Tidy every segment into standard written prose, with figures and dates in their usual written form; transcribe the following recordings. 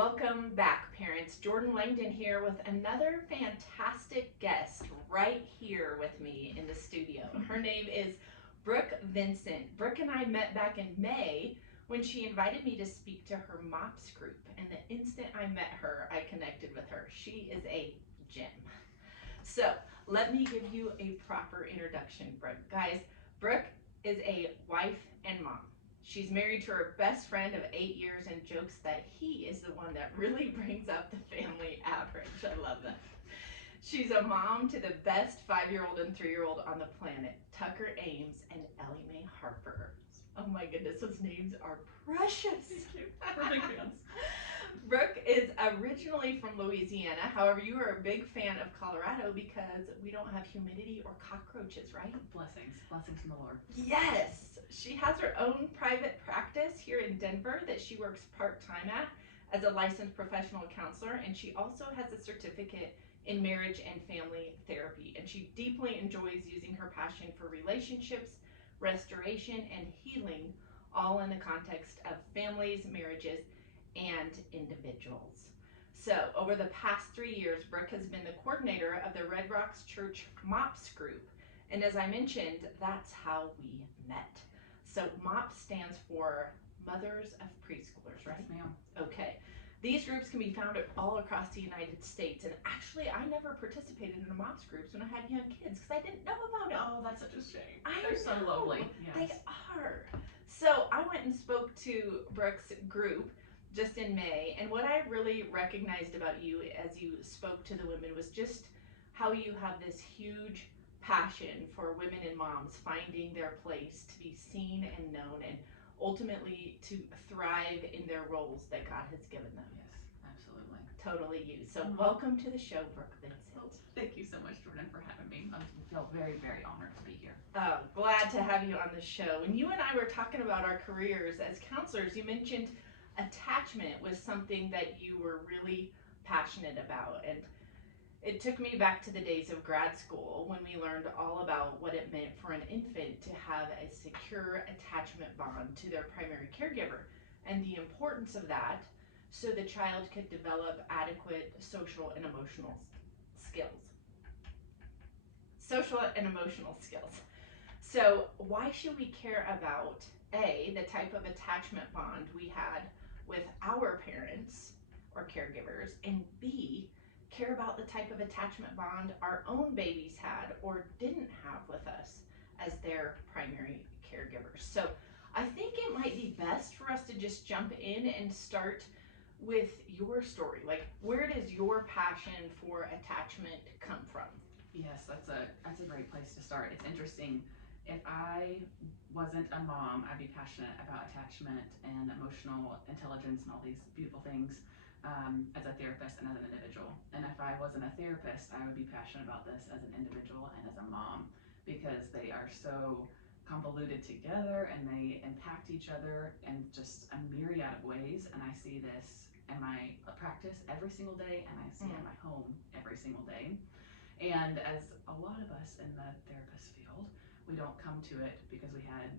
Welcome back, parents. Jordan Langdon here with another fantastic guest right here with me in the studio. Her name is Brooke Vincent. Brooke and I met back in May when she invited me to speak to her MOPS group, and the instant I met her, I connected with her. She is a gem. So let me give you a proper introduction, Brooke. Guys, Brooke is a wife and mom. She's married to her best friend of 8 years and jokes that he is the one that really brings up the family average. I love that. She's a mom to the best 5-year-old and 3-year-old on the planet, Tucker Ames and Ellie Mae Harper. Oh my goodness, those names are precious. We're big fans. Brooke is originally from Louisiana. However, you are a big fan of Colorado because we don't have humidity or cockroaches, right? Blessings from the Lord. Yes. She has her own private practice here in Denver that she works part-time at as a licensed professional counselor, and she also has a certificate in marriage and family therapy, and she deeply enjoys using her passion for relationships, restoration, and healing, all in the context of families, marriages, and individuals. So over the past 3 years, Brooke has been the coordinator of the Red Rocks Church MOPS group. And as I mentioned, that's how we met. So MOPS stands for Mothers of Preschoolers, right? Yes, ma'am. Okay. These groups can be found all across the United States. And actually, I never participated in the MOPS groups when I had young kids because I didn't know about it. Oh, that's such a shame. They're so lovely. Yes. They are. So I went and spoke to Brooke's group just in May, and what I really recognized about you as you spoke to the women was just how you have this huge passion for women and moms finding their place to be seen and known and ultimately to thrive in their roles that God has given them. Yes, absolutely. Totally you. So welcome to the show, Brooke Vincent. Oh, thank you so much, Jordan, for having me. I feel very, very honored to be here. Oh, glad to have you on the show. And you and I were talking about our careers as counselors. You mentioned attachment was something that you were really passionate about, and it took me back to the days of grad school when we learned all about what it meant for an infant to have a secure attachment bond to their primary caregiver and the importance of that so the child could develop adequate social and emotional skills. So why should we care about A, the type of attachment bond we had with our parents or caregivers, and B, care about the type of attachment bond our own babies had or didn't have with us as their primary caregivers? So I think it might be best for us to just jump in and start with your story. Like, where does your passion for attachment come from? Yes, that's a great place to start. It's interesting. If I wasn't a mom, I'd be passionate about attachment and emotional intelligence and all these beautiful things as a therapist and as an individual. And if I wasn't a therapist, I would be passionate about this as an individual and as a mom because they are so convoluted together and they impact each other in just a myriad of ways. And I see this in my practice every single day, and I see it in my home every single day. And as a lot of us in the therapist field, we don't come to it because we had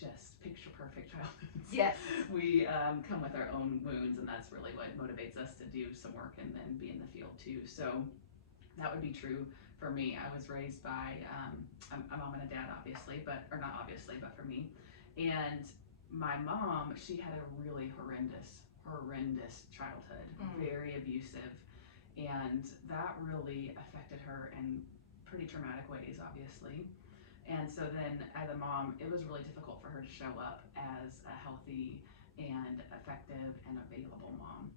just picture perfect childhoods. Yes. We come with our own wounds, and that's really what motivates us to do some work and then be in the field too. So that would be true for me. I was raised by a mom and a dad, obviously, but for me. And my mom, she had a really horrendous childhood, very abusive. And that really affected her in pretty traumatic ways, obviously. And so then as a mom, it was really difficult for her to show up as a healthy and effective and available mom.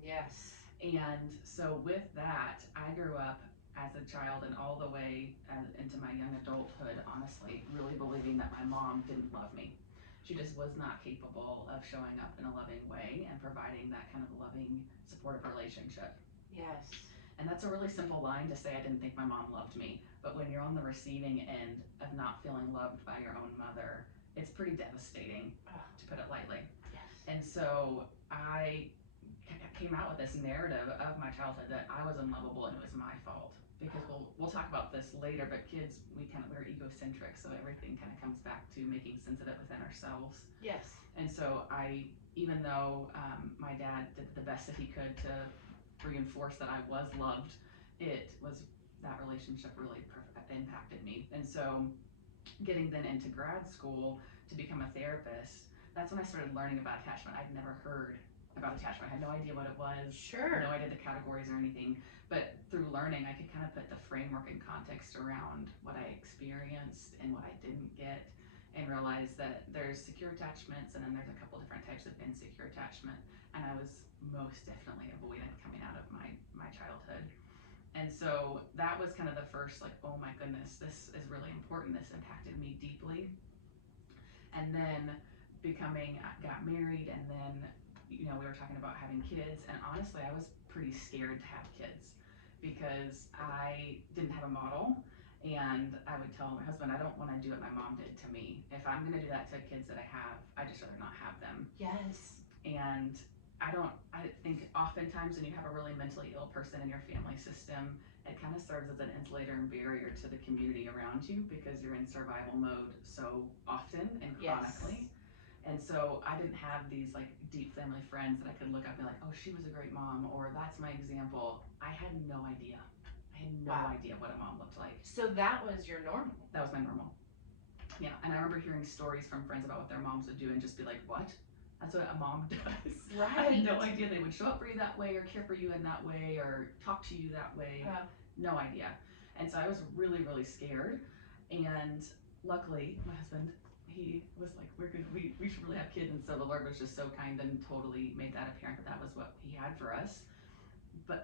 Yes. And so with that, I grew up as a child and all the way into my young adulthood, honestly, really believing that my mom didn't love me. She just was not capable of showing up in a loving way and providing that kind of loving, supportive relationship. Yes. And that's a really simple line to say I didn't think my mom loved me. But when you're on the receiving end of not feeling loved by your own mother, it's pretty devastating, to put it lightly. Yes. And so I came out with this narrative of my childhood that I was unlovable and it was my fault. Because we'll talk about this later, but kids, we're egocentric, so everything kind of comes back to making sense of it within ourselves. Yes. And so even though my dad did the best that he could to reinforce that I was loved, that relationship really impacted me. And so getting then into grad school to become a therapist, that's when I started learning about attachment. I'd never heard about attachment. I had no idea what it was. Sure. No idea the categories or anything. But through learning, I could kind of put the framework and context around what I experienced and what I didn't get, and realize that there's secure attachments and then there's a couple different types of insecure attachment. And I was most definitely avoidant coming out of my childhood. And so that was kind of the first, like, oh my goodness, this is really important. This impacted me deeply. And then got married, and then, we were talking about having kids. And honestly, I was pretty scared to have kids because I didn't have a model. And I would tell my husband, I don't want to do what my mom did to me. If I'm going to do that to kids that I have, I just rather not have them. Yes. And I think oftentimes when you have a really mentally ill person in your family system, it kind of serves as an insulator and barrier to the community around you because you're in survival mode so often and chronically. Yes. And so I didn't have these like deep family friends that I could look up and be like, oh, she was a great mom, or that's my example. I had no idea. I had no idea what a mom looked like. So that was your normal. That was my normal. Yeah, and I remember hearing stories from friends about what their moms would do and just be like, what? That's what a mom does. Right. I had no idea they would show up for you that way or care for you in that way or talk to you that way. No idea. And so I was really, really scared. And luckily, my husband, he was like, we should really have kids. And so the Lord was just so kind and totally made that apparent that was what he had for us.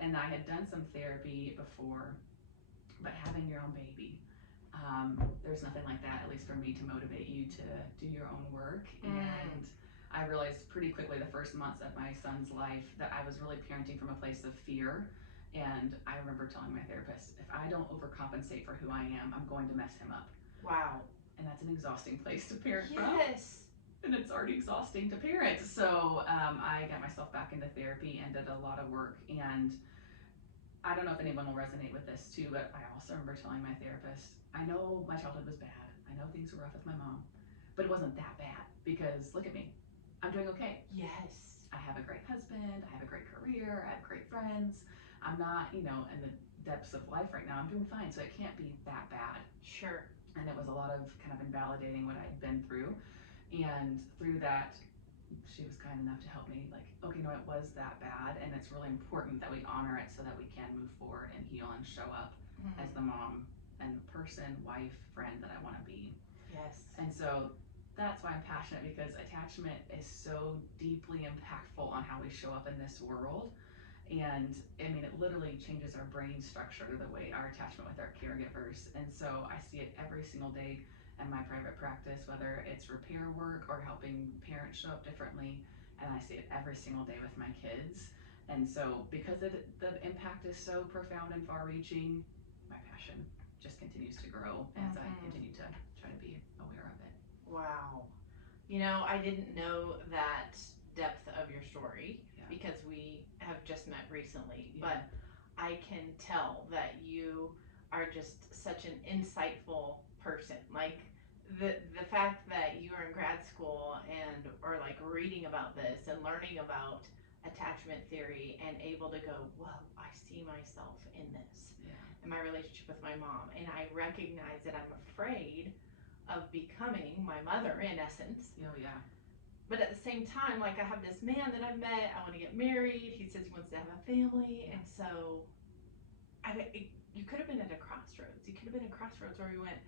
And I had done some therapy before, but having your own baby, there's nothing like that, at least for me, to motivate you to do your own work. And I realized pretty quickly the first months of my son's life that I was really parenting from a place of fear. And I remember telling my therapist, if I don't overcompensate for who I am, I'm going to mess him up. Wow. And that's an exhausting place to parent from. Yes. And it's already exhausting to parent. So I got myself back into therapy and did a lot of work. And I don't know if anyone will resonate with this too, but I also remember telling my therapist, I know my childhood was bad. I know things were rough with my mom, but it wasn't that bad because look at me. I'm doing okay. Yes. I have a great husband. I have a great career. I have great friends. I'm not, in the depths of life right now. I'm doing fine. So it can't be that bad. Sure. And it was a lot of kind of invalidating what I had been through. And through that, she was kind enough to help me, like, okay, no, it was that bad, and it's really important that we honor it so that we can move forward and heal and show up as the mom and person, wife, friend that I want to be. Yes. And so that's why I'm passionate, because attachment is so deeply impactful on how we show up in this world. And I mean, it literally changes our brain structure, the way our attachment with our caregivers. And so I see it every single day in my private practice, whether it's repair work or helping parents show up differently. And I see it every single day with my kids. And so because the impact is so profound and far reaching, my passion just continues to grow as I continue to try to be aware of it. Wow. I didn't know that depth of your story because we have just met recently, but I can tell that you are just such an insightful person. Like the fact that you are in grad school and are like reading about this and learning about attachment theory and able to go, whoa, I see myself in this, in my relationship with my mom, and I recognize that I'm afraid of becoming my mother in essence. Oh yeah. But at the same time, like, I have this man that I've met, I want to get married, he says he wants to have a family, and so you could have been at a crossroads. You could have been at a crossroads where you went,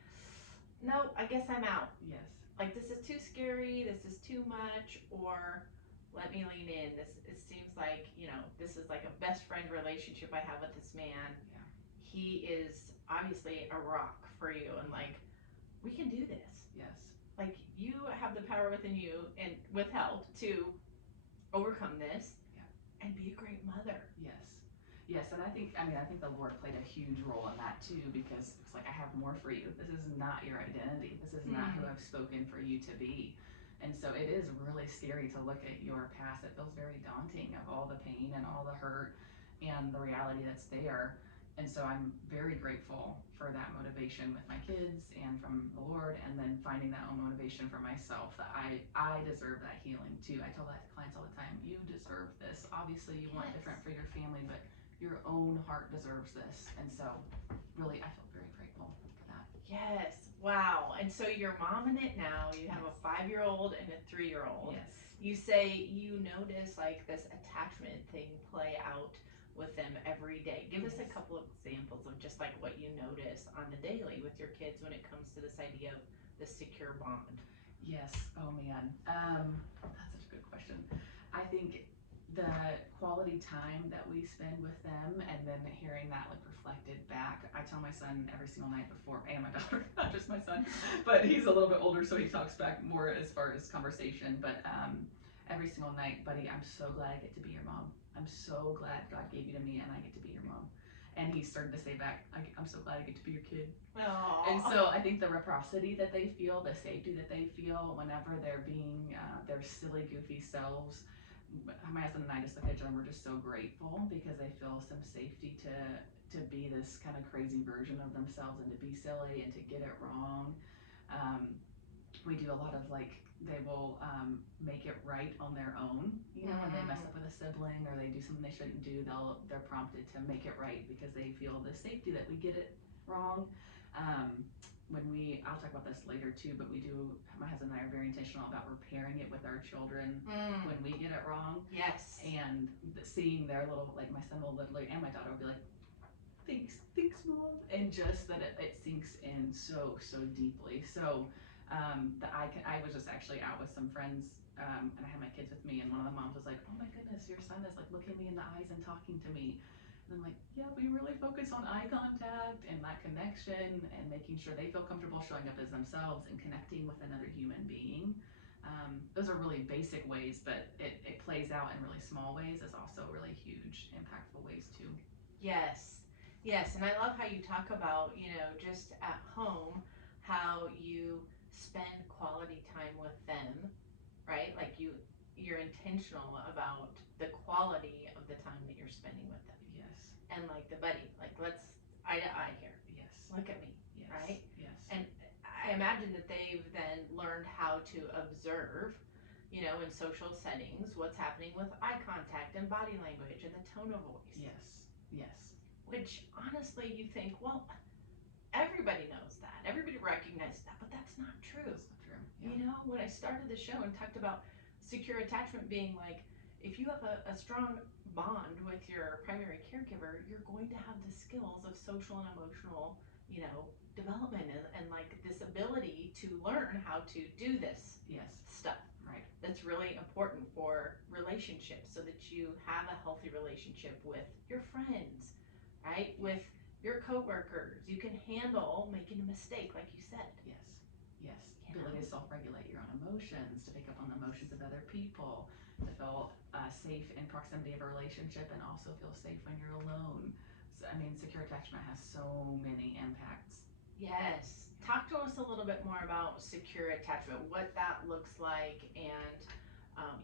no, I guess I'm out. Yes. Like, this is too scary, this is too much, or let me lean in. It seems like, this is like a best friend relationship I have with this man. Yeah. He is obviously a rock for you, and like, we can do this. Yes. Like, you have the power within you and with help to overcome this and be a great mother. Yes. Yes, and I think the Lord played a huge role in that too, because it's like, I have more for you. This is not your identity. This is not who I've spoken for you to be. And so it is really scary to look at your past. It feels very daunting, of all the pain and all the hurt and the reality that's there. And so I'm very grateful for that motivation with my kids and from the Lord, and then finding that own motivation for myself, that I deserve that healing too. I tell that to clients all the time. You deserve this. Obviously you want different for your family, but your own heart deserves this. And so really I feel very grateful for that. Yes. Wow. And so you're momming it now. You have a 5-year-old and a 3-year-old. Yes. You say you notice like this attachment thing play out with them every day. Give us a couple of examples of just like what you notice on the daily with your kids when it comes to this idea of the secure bond. Yes. Oh man. That's such a good question. I think the quality time that we spend with them, and then hearing that like reflected back. I tell my son every single night before, and my daughter, not just my son, but he's a little bit older, so he talks back more as far as conversation. But every single night, buddy, I'm so glad I get to be your mom. I'm so glad God gave you to me and I get to be your mom. And he started to say back, I'm so glad I get to be your kid. Aww. And so I think the reciprocity that they feel, the safety that they feel whenever they're being their silly, goofy selves. My husband and I just look at each other and we're just so grateful because they feel some safety to be this kind of crazy version of themselves and to be silly and to get it wrong. We do a lot of like, they will make it right on their own, you know, when they mess up with a sibling or they do something they shouldn't do, they're prompted to make it right because they feel the safety that we get it wrong. I'll talk about this later too, but my husband and I are very intentional about repairing it with our children when we get it wrong. Yes. And seeing their little, like my son will literally, and my daughter will be like, thanks mom. And just that it sinks in so deeply. So I was just actually out with some friends, and I had my kids with me, and one of the moms was like, oh my goodness, your son is like looking me in the eyes and talking to me. And I'm like, yeah, we really focus on eye contact and that connection and making sure they feel comfortable showing up as themselves and connecting with another human being. Those are really basic ways, but it plays out in really small ways. It's also really huge, impactful ways too. Yes. And I love how you talk about, just at home, how you spend quality time with them, right? Like you're intentional about the quality of the time that you're spending with them. Yes. And like the buddy, like let's eye to eye here. Yes. Look at me. Yes. Right? Yes. And I imagine that they've then learned how to observe, in social settings, what's happening with eye contact and body language and the tone of voice. Yes. Which honestly you think, well, everybody knows that. Everybody recognizes that, but that's not true. That's not true. Yeah. When I started the show and talked about secure attachment being like, if you have a strong bond with your primary caregiver, you're going to have the skills of social and emotional, development and like this ability to learn how to do this stuff. Right. That's really important for relationships so that you have a healthy relationship with your friends, right? With your coworkers. You can handle making a mistake, like you said. Yes. Ability to self-regulate your own emotions, to pick up on the emotions of other people, to feel safe in proximity of a relationship and also feel safe when you're alone. So, I mean, secure attachment has so many impacts. Yes. Talk to us a little bit more about secure attachment, what that looks like. And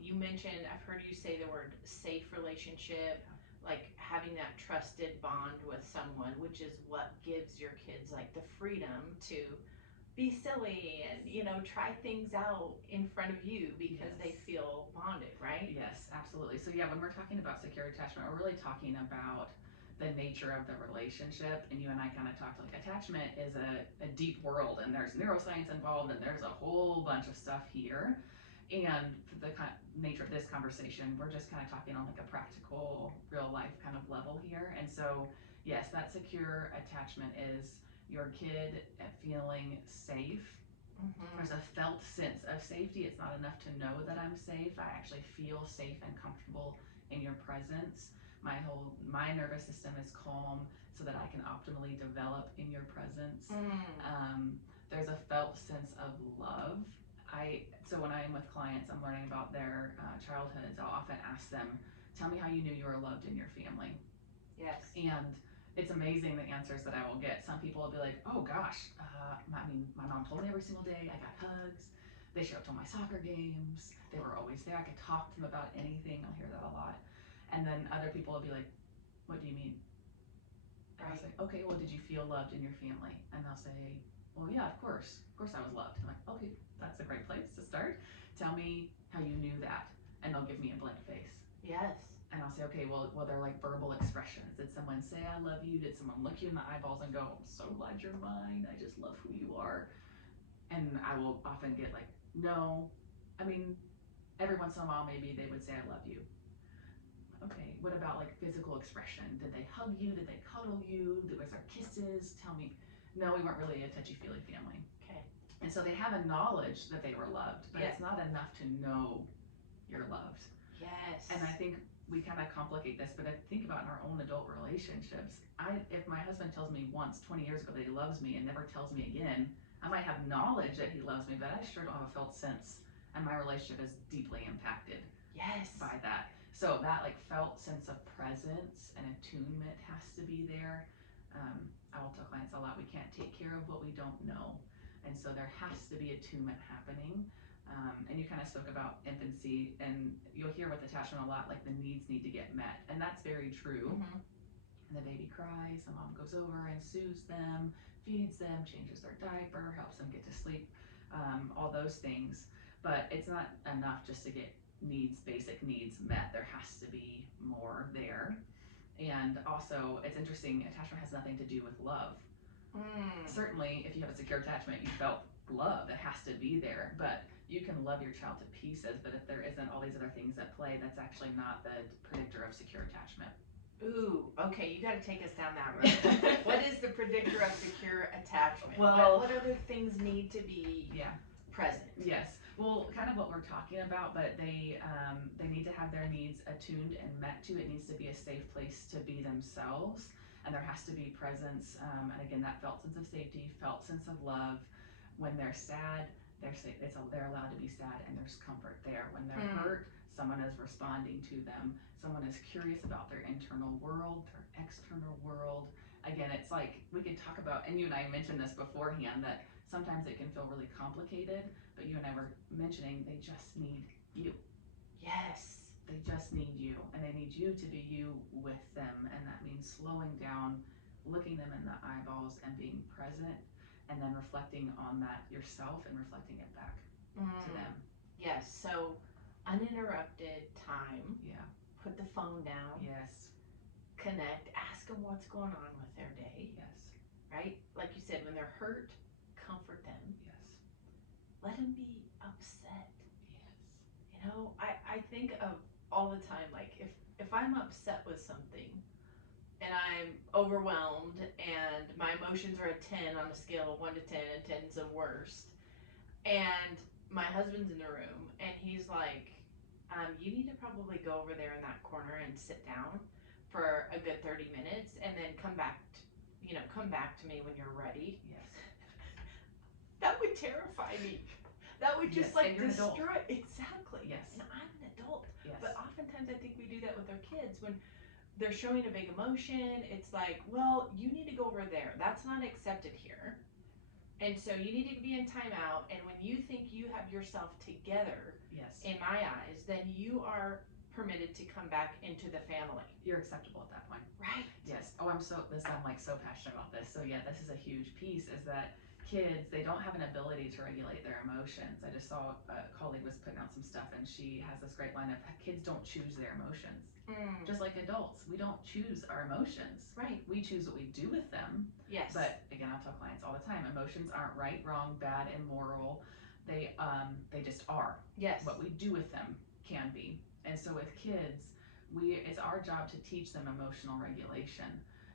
you mentioned, I've heard you say the word safe relationship, like having that trusted bond with someone, which is what gives your kids like the freedom to be silly and try things out in front of you because they feel bonded, right? Yes, absolutely. So yeah, when we're talking about secure attachment, we're really talking about the nature of the relationship. And you and I kind of talked like attachment is a deep world, and there's neuroscience involved, and there's a whole bunch of stuff here. And for the nature of this conversation, we're just kind of talking on like a practical, real life kind of level here. And so yes, that secure attachment is your kid feeling safe. There's a felt sense of safety. It's not enough to know that I'm safe. I actually feel safe and comfortable in your presence. My nervous system is calm so that I can optimally develop in your presence. There's a felt sense of love. So when I'm with clients, I'm learning about their childhoods. I'll often ask them, tell me how you knew you were loved in your family. Yes. And it's amazing the answers that I will get. Some people will be like, oh gosh, my mom told me every single day, I got hugs. They showed up to my soccer games. They were always there. I could talk to them about anything. I'll hear that a lot. And then other people will be like, what do you mean? And I'll say, okay, well, did you feel loved in your family? And they'll say, well, yeah, of course I was loved. I'm like, okay, that's a great place to start. Tell me how you knew that. And they'll give me a blank face. Yes. And I'll say, okay, well, they're like verbal expressions. Did someone say I love you? Did someone look you in the eyeballs and go, I'm so glad you're mine. I just love who you are. And I will often get like, no. I mean, every once in a while, maybe they would say I love you. Okay, what about like physical expression? Did they hug you? Did they cuddle you? Was there kisses? Tell me. No, we weren't really a touchy-feely family. Okay. And so they have a knowledge that they were loved, but it's not enough to know you're loved. Yes. And I think we kind of complicate this, but I think about in our own adult relationships. If my husband tells me once 20 years ago that he loves me and never tells me again, I might have knowledge that he loves me, but I sure don't have a felt sense, and my relationship is deeply impacted by that. So that like felt sense of presence and attunement has to be there. I will tell clients a lot, we can't take care of what we don't know. And so there has to be attunement happening. And you kind of spoke about infancy, and you'll hear with attachment a lot, like the needs need to get met. And that's very true. And the baby cries, the mom goes over and soothes them, feeds them, changes their diaper, helps them get to sleep, all those things. But it's not enough just to get basic needs met. There has to be more there. And also, it's interesting, attachment has nothing to do with love. Certainly, if you have a secure attachment, you felt love, it has to be there. But you can love your child to pieces, but if there isn't all these other things at play, that's actually not the predictor of secure attachment. Ooh, okay, you got to take us down that road. What is the predictor of secure attachment? Well, what other things need to be present? Yes. Well, kind of what we're talking about, but they need to have their needs attuned and met to. It needs to be a safe place to be themselves, and there has to be presence. And again, that felt sense of safety, felt sense of love. When they're sad, they're allowed to be sad, and there's comfort there. When they're hurt, someone is responding to them. Someone is curious about their internal world, their external world. Again, it's like we could talk about, and you and I mentioned this beforehand, that sometimes it can feel really complicated, but you and I were mentioning they just need you. Yes. They just need you, and they need you to be you with them, and that means slowing down, looking them in the eyeballs and being present, and then reflecting on that yourself and reflecting it back to them. Yes, so uninterrupted time. Yeah. Put the phone down. Yes. Connect, ask them what's going on with their day. Yes. Right? Like you said, when they're hurt, comfort them. Yes. Let them be upset. Yes. You know, I think of all the time, like if I'm upset with something and I'm overwhelmed and my emotions are a 10 on a scale of 1 to 10, and 10's the worst, and my husband's in the room and he's like, you need to probably go over there in that corner and sit down for a good 30 minutes and then come back to me when you're ready. Yes. That would terrify me. That would just destroy. Exactly. Yes. And I'm an adult. Yes. But oftentimes I think we do that with our kids when they're showing a big emotion. It's like, well, you need to go over there. That's not accepted here. And so you need to be in timeout. And when you think you have yourself together, in my eyes, then you are permitted to come back into the family. You're acceptable at that point. Right. Yes. Oh, I'm like so passionate about this. So yeah, this is a huge piece, is that kids, they don't have an ability to regulate their emotions. I just saw a colleague was putting out some stuff, and she has this great line of, kids don't choose their emotions. Just like adults, we don't choose our emotions. Right. We choose what we do with them. Yes. But again, I'll tell clients all the time, emotions aren't right, wrong, bad, immoral. They just are. Yes. What we do with them can be. And so with kids, it's our job to teach them emotional regulation.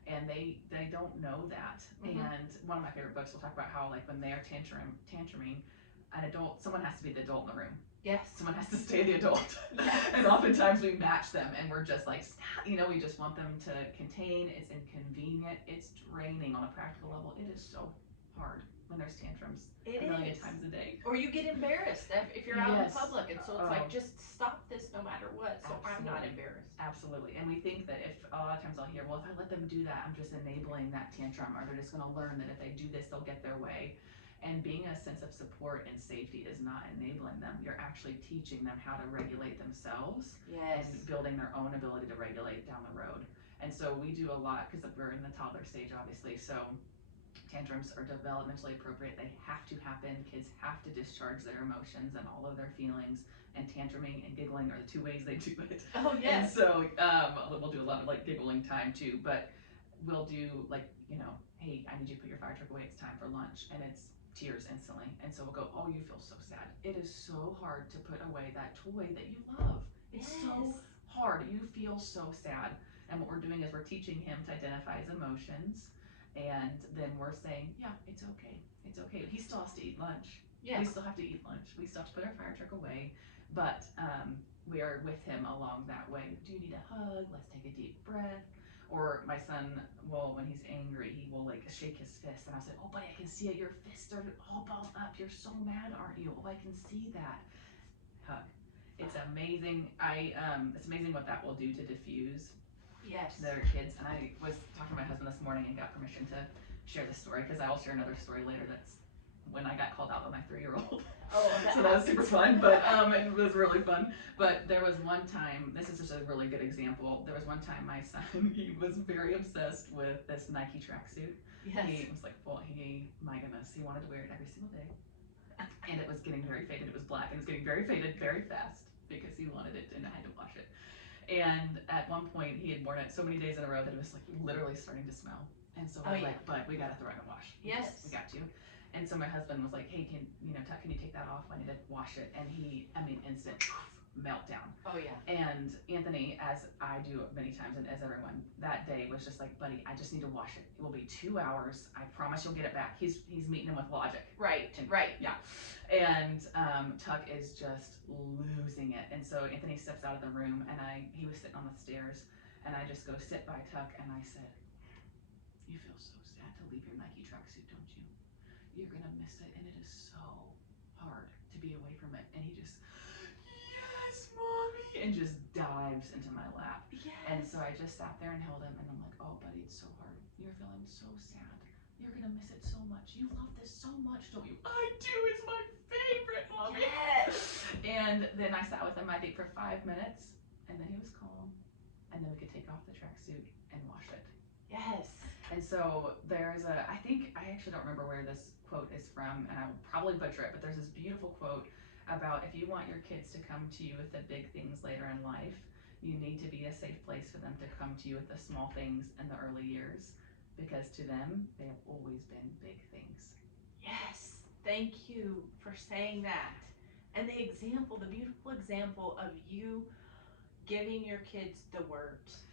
And they don't know that. And one of my favorite books will talk about how, like, when they are tantruming, someone has to be the adult in the room. Yes. Someone has to stay the adult. Yes. And oftentimes we match them, and we're just like, we just want them to contain. It's inconvenient. It's draining on a practical level. It is so hard when there's tantrums a million times a day. Or you get embarrassed if you're out in public, and so it's like, just stop this no matter what, so I'm not embarrassed. Absolutely. And we think that if a lot of times I'll hear, well, if I let them do that, I'm just enabling that tantrum, or they're just going to learn that if they do this, they'll get their way. And being a sense of support and safety is not enabling them. You're actually teaching them how to regulate themselves. Yes. And building their own ability to regulate down the road. And so we do a lot, because we're in the toddler stage, obviously. So tantrums are developmentally appropriate. They have to happen. Kids have to discharge their emotions and all of their feelings. And tantruming and giggling are the two ways they do it. Oh, yes. And so we'll do a lot of like giggling time too. But we'll do like, hey, I need you to put your fire truck away. It's time for lunch. And it's tears instantly. And so we'll go, oh, you feel so sad. It is so hard to put away that toy that you love. It's so hard. You feel so sad. And what we're doing is we're teaching him to identify his emotions. And then we're saying, yeah, it's okay. It's okay. He still has to eat lunch. Yes. We still have to eat lunch. We still have to put our fire truck away. But we are with him along that way. Do you need a hug? Let's take a deep breath. Or my son will, when he's angry, he will like shake his fist. And I'll say, oh, buddy, I can see it. Your fists are all balled up. You're so mad, aren't you? Oh, I can see that. Hug. It's amazing. It's amazing what that will do to diffuse. Yes. Their kids. And I was talking to my husband this morning and got permission to share this story, because I will share another story later that's when I got called out by my 3-year-old. Oh, so that was super fun, but it was really fun. But there was one time, this is just a really good example. There was one time my son, he was very obsessed with this Nike tracksuit. Yes. He was like, well, my goodness, he wanted to wear it every single day. And it was getting very faded. It was black, and it was getting very faded very fast because he wanted it and I had to wash it. And at one point, he had worn it so many days in a row that it was like literally starting to smell. And so we're like, but we gotta throw it in the wash. Yes. We got to. And so my husband was like, hey, Tuck, can you take that off? I need to wash it. And instant meltdown. Oh, yeah. And Anthony, as I do many times, and as everyone, that day was just like, buddy, I just need to wash it. It will be 2 hours. I promise you'll get it back. He's meeting him with logic. Right, and, right. Yeah. And Tuck is just losing it. And so Anthony steps out of the room, and he was sitting on the stairs, and I just go sit by Tuck, and I said, you feel so sad to leave your Nike tracksuit, don't you? You're gonna miss it, and it is so hard to be away from it. And he just, yes, mommy, and just dives into my lap. Yes. And so I just sat there and held him, and I'm like, oh, buddy, it's so hard. You're feeling so sad. You're gonna miss it so much. You love this so much, don't you? I do. It's my favorite, mommy. Yes. And then I sat with him, I think, for 5 minutes, and then he was calm, and then we could take off the tracksuit and wash it. Yes. And so there's I actually don't remember where this quote is from, and I will probably butcher it, but there's this beautiful quote about, if you want your kids to come to you with the big things later in life, you need to be a safe place for them to come to you with the small things in the early years, because to them, they have always been big things. Yes. Thank you for saying that. And the beautiful example of you giving your kids the words.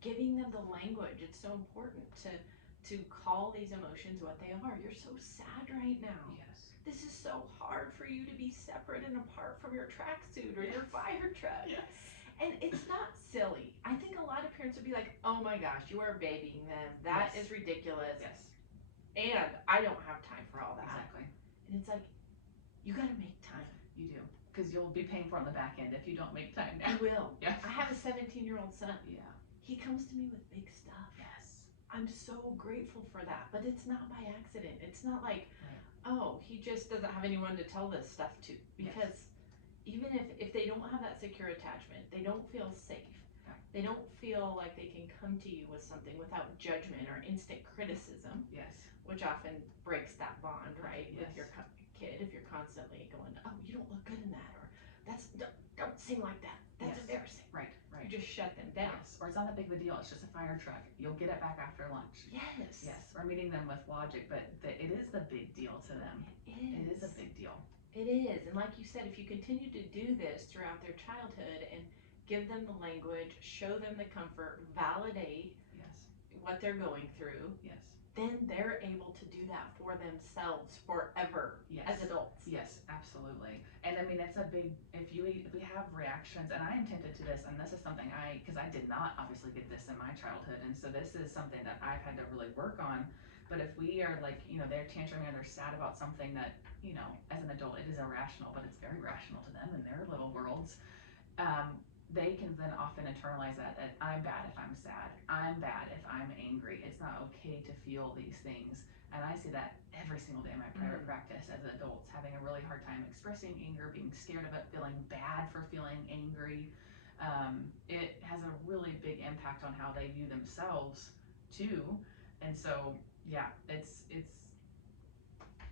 Giving them the language. It's so important to call these emotions what they are. You're so sad right now. Yes. This is so hard for you to be separate and apart from your tracksuit or your fire truck. Yes. And it's not silly. I think a lot of parents would be like, oh my gosh, you are babying them. That is ridiculous. Yes. And I don't have time for all that. Exactly. And it's like, you gotta make time. You do. Because you'll be paying for it on the back end if you don't make time now. You will. Yeah. I have a 17-year-old son. Yeah. He comes to me with big stuff. Yes. I'm so grateful for that, but it's not by accident. It's not like, oh, he just doesn't have anyone to tell this stuff to. Because even if they don't have that secure attachment, they don't feel safe. Yeah. They don't feel like they can come to you with something without judgment or instant criticism. Yes. Which often breaks that bond, right, Yes. with your kid. If you're constantly going, oh, you don't look good in that, or don't sing like that. That's embarrassing. Right. You just shut them down. Yes. Or it's not that big of a deal. It's just a fire truck. You'll get it back after lunch. Yes. Yes. We're meeting them with logic, but it is the big deal to them. It is a big deal. It is. And like you said, if you continue to do this throughout their childhood and give them the language, show them the comfort, validate what they're going through, then they're able to do that for themselves forever as adults. Yes, absolutely. And I mean, it's a big, if we have reactions, and I am tempted to this, and this is something because I did not obviously get this in my childhood, and so this is something that I've had to really work on. But if we are like, they're tantruming or they're sad about something that, as an adult, it is irrational, but it's very rational to them in their little worlds. They can then often internalize that I'm bad if I'm sad. I'm bad if I'm angry. It's not okay to feel these things. And I see that every single day in my private practice as adults, having a really hard time expressing anger, being scared of it, feeling bad for feeling angry. it has a really big impact on how they view themselves too. And so, yeah, it's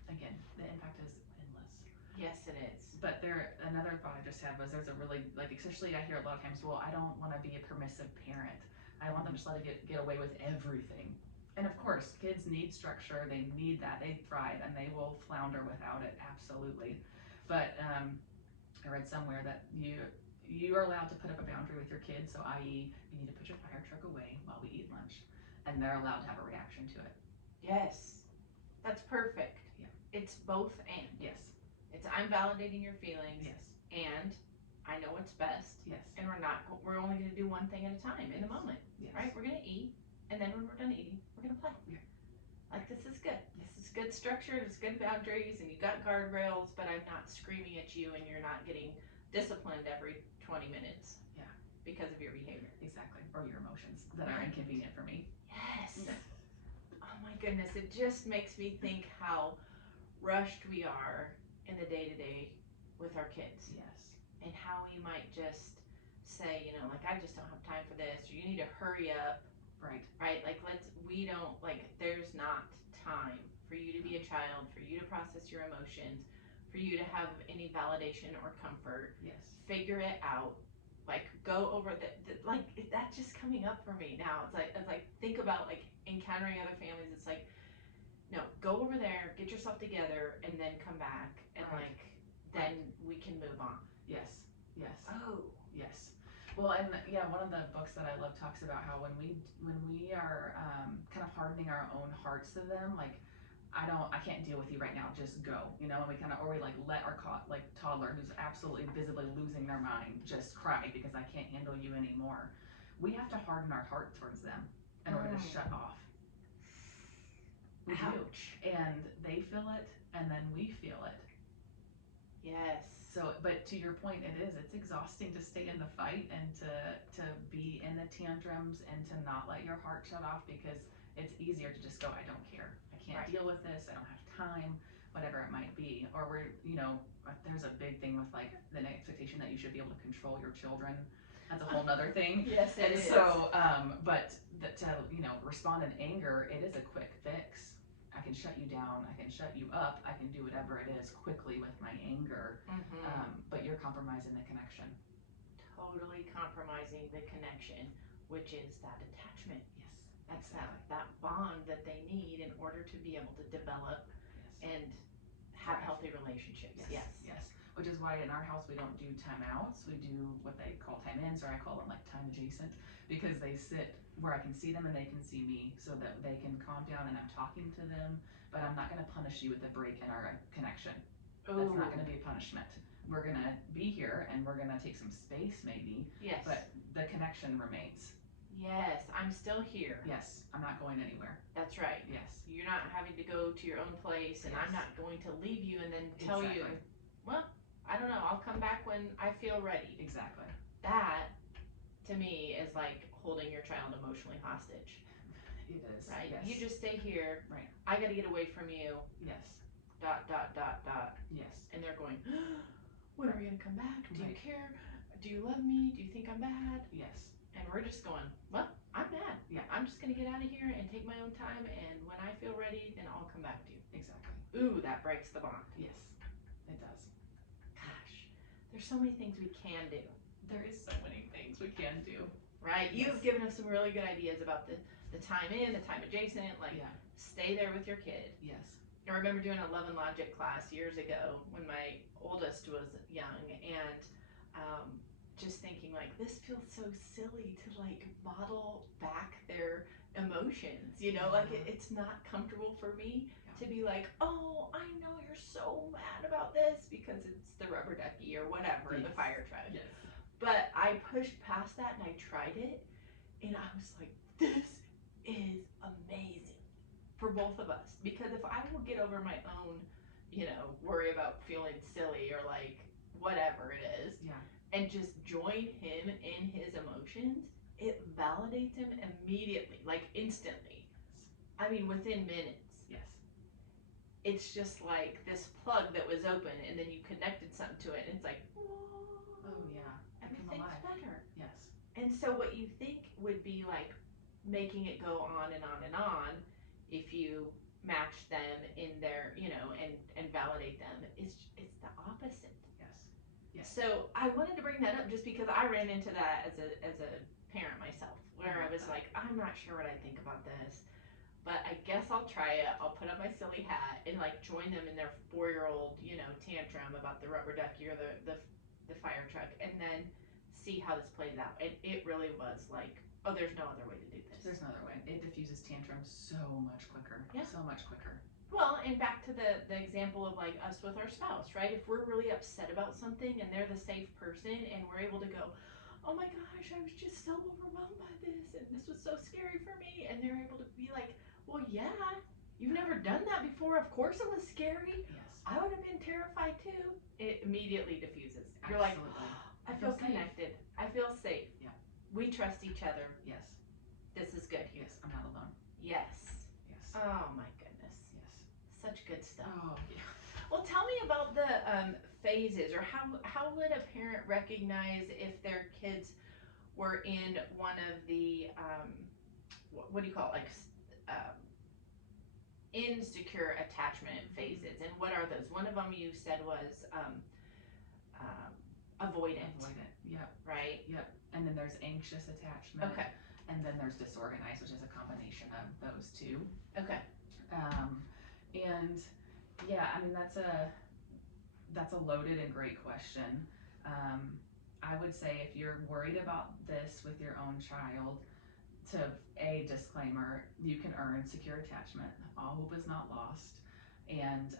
again, the impact is endless. Yes, it is. But another thought I just had was there's a really, like, especially I hear a lot of times, well, I don't want to be a permissive parent. I want them to just let it get away with everything. And of course, kids need structure. They need that. They thrive, and they will flounder without it. Absolutely. But I read somewhere that you are allowed to put up a boundary with your kids. So, i.e., you need to put your fire truck away while we eat lunch, and they're allowed to have a reaction to it. Yes, that's perfect. Yeah. It's both and. Yes. It's I'm validating your feelings. Yes. And I know what's best. Yes. And we're only going to do one thing at a time in the moment. Yes. Right? We're going to eat, and then when we're done eating, we're going to play. Yeah. Like, this is good. This is good structure. It's good boundaries, and you got guardrails, but I'm not screaming at you, and you're not getting disciplined every 20 minutes. Yeah. Because of your behavior. Exactly. Or your emotions that are inconvenient for me. Yes. Oh my goodness. It just makes me think how rushed we are in the day-to-day with our kids. Yes. And how we might just say, you know, like, I just don't have time for this, or you need to hurry up. Right. Right? Like, there's not time for you to be a child, for you to process your emotions, for you to have any validation or comfort. Yes. Figure it out. Like, go over that's just coming up for me now. It's like, think about, like, encountering other families. It's like, no, go over there, get yourself together, and then come back, and Right. then we can move on. Yes. Yes. Oh. Yes. Well, and yeah, one of the books that I love talks about how when we are kind of hardening our own hearts to them, like, I can't deal with you right now, just go, you know, and we like let our toddler who's absolutely visibly losing their mind just cry because I can't handle you anymore. We have to harden our heart towards them in order to shut off. We Ouch. do. And they feel it, and then we feel it. Yes. So, but to your point, it's exhausting to stay in the fight and to be in the tantrums and to not let your heart shut off, because it's easier to just go, I don't care. I can't deal with this. I don't have time, whatever it might be. Or there's a big thing with, like, the expectation that you should be able to control your children. That's a whole nother thing. Yes, it is. So, but to respond in anger, it is a quick fix. I can shut you down, I can shut you up, I can do whatever it is quickly with my anger, but you're compromising the connection. Totally compromising the connection, which is that attachment. Yes. That's that bond that they need in order to be able to develop and have healthy relationships. Yes. Which is why in our house we don't do timeouts, we do what they call time-ins, or I call them like time adjacent, because they sit where I can see them and they can see me, so that they can calm down and I'm talking to them, but I'm not going to punish you with a break in our connection. Ooh. That's not going to be a punishment. We're going to be here and we're going to take some space maybe, yes, but the connection remains. Yes, I'm still here. Yes, I'm not going anywhere. That's right. Yes. You're not having to go to your own place, and I'm not going to leave you and then tell you, well, I don't know, I'll come back when I feel ready. Exactly. That, to me, is like holding your child emotionally hostage. It is. Right? Yes. You just stay here. Right. I gotta get away from you. Yes. ... Yes. And they're going, when are we gonna come back? Do you care? Do you love me? Do you think I'm bad? Yes. And we're just going, well, I'm bad. Yeah. I'm just gonna get out of here and take my own time, and when I feel ready, then I'll come back to you. Exactly. Ooh, that breaks the bond. Yes, it does. Gosh, there's so many things we can do. There is so many things we can do. Right? You've given us some really good ideas about the time in, the time adjacent, like stay there with your kid. Yes. I remember doing a Love and Logic class years ago when my oldest was young, and just thinking, like, this feels so silly to, like, model back their emotions, you know, like it's not comfortable for me to be like, oh, I know you're so mad about this because it's the rubber ducky or whatever, the fire truck. Yes. But I pushed past that and I tried it, and I was like, this is amazing for both of us, because if I will get over my own, you know, worry about feeling silly or like whatever it is, and just join him in his emotions, it validates him immediately, like instantly. I mean, within minutes. Yes. It's just like this plug that was open, and then you connected something to it, and it's like, whoa. Oh yeah. Everything's better. And so what you think would be like making it go on and on and on, if you match them in their, and validate them, it's the opposite. Yes. Yes. So I wanted to bring that up just because I ran into that as a parent myself, where I was like, I'm not sure what I think about this, but I guess I'll try it. I'll put on my silly hat and like join them in their 4-year-old, tantrum about the rubber ducky or the fire truck, and then see how this plays out. It really was like, oh, there's no other way to do this. There's no other way. It diffuses tantrums so much quicker. Yeah. So much quicker. Well, and back to the example of like us with our spouse, right? If we're really upset about something and they're the safe person and we're able to go, oh my gosh, I was just so overwhelmed by this and this was so scary for me, and they're able to be like, well, yeah, you've never done that before. Of course it was scary. Yes. I would have been terrified too. It immediately diffuses. You're Absolutely. like, oh, I feel connected. I feel safe. Yeah. We trust each other. Yes. This is good here. Yes. I'm not alone. Yes. Yes. Oh my goodness. Yes. Such good stuff. Oh yeah. Well, tell me about the phases, or how would a parent recognize if their kids were in one of the what do you call it, like insecure attachment phases, and what are those? One of them you said was avoidant. Avoidant. Yep. Right. Yep. And then there's anxious attachment. Okay. And then there's disorganized, which is a combination of those two. Okay. And yeah, I mean that's a loaded and great question. I would say if you're worried about this with your own child, to a disclaimer, you can earn secure attachment. All hope is not lost. And